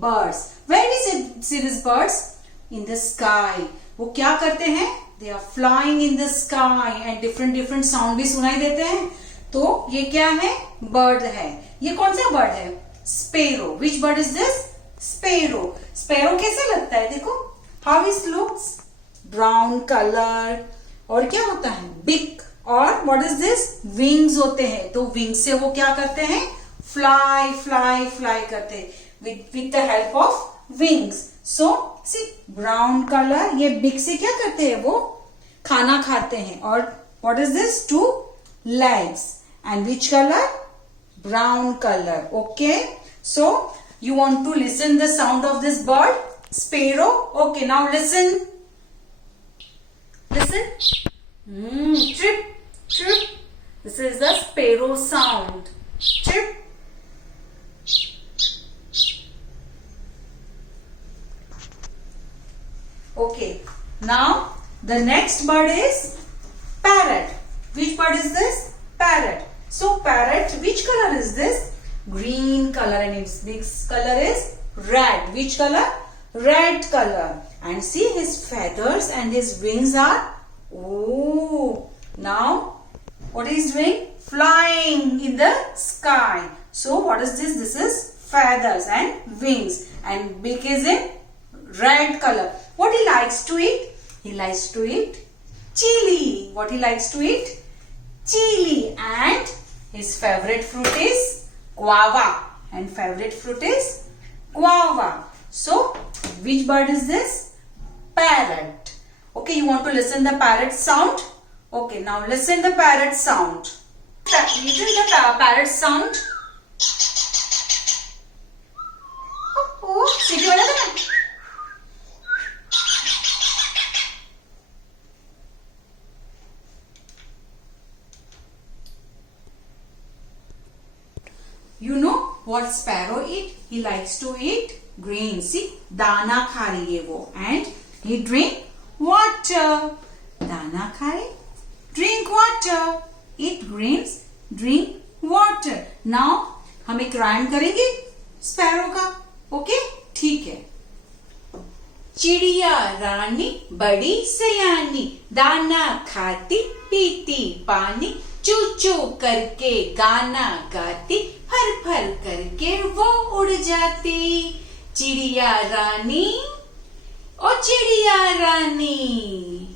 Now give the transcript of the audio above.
birds. Where we see these birds? In the sky. वो क्या करते हैं? They are flying in the sky and different sound भी सुनाई देते हैं. तो ये क्या है? Bird है. ये कौन सा bird है? Sparrow. Which bird is this? Sparrow. Sparrow कैसे लगता है? देखो. How it looks? Brown color. और क्या होता है? Big. और what is this? Wings होते हैं. तो wings से वो क्या करते हैं? Fly करते हैं. With the help of wings. So see brown color. ये big से क्या करते हैं? वो खाना खाते हैं. और what is this? 2 legs. And which color? Brown color. Okay. So you want to listen the sound of this bird? Sparrow. Okay. Now listen. Listen. Chirp. Chirp. This is the sparrow sound. Chirp. Okay. Now the next bird is parrot. Which bird is this? Parrot. So parrot, which color is this? Green color, and its next color is red. Which color? Red color. And see his feathers and his wings are, oh, now what is doing? Flying in the sky. So what is this? This is feathers and wings, and beak is in red color. What he likes to eat? He likes to eat chili. What he likes to eat? Chili. And his favorite fruit is guava. And favorite fruit is guava. So which bird is this? Parrot. Okay, you want to listen the parrot sound? Okay, now listen the parrot sound. Listen the parrot sound. सीटी बजा देना. You know what sparrow eat? He likes to eat grain. See, दाना खा रही है वो. And he drink water. दाना खाए, drink water. Eat grains, drink water. Now हम एक rhyme करेंगे स्पैरो का. ओके, ठीक है. चिड़िया रानी बड़ी सयानी, दाना खाती पीती पानी, चू चू करके गाना गाती, फर फर करके वो उड़ जाती. चिड़िया रानी, ओ चिड़िया रानी.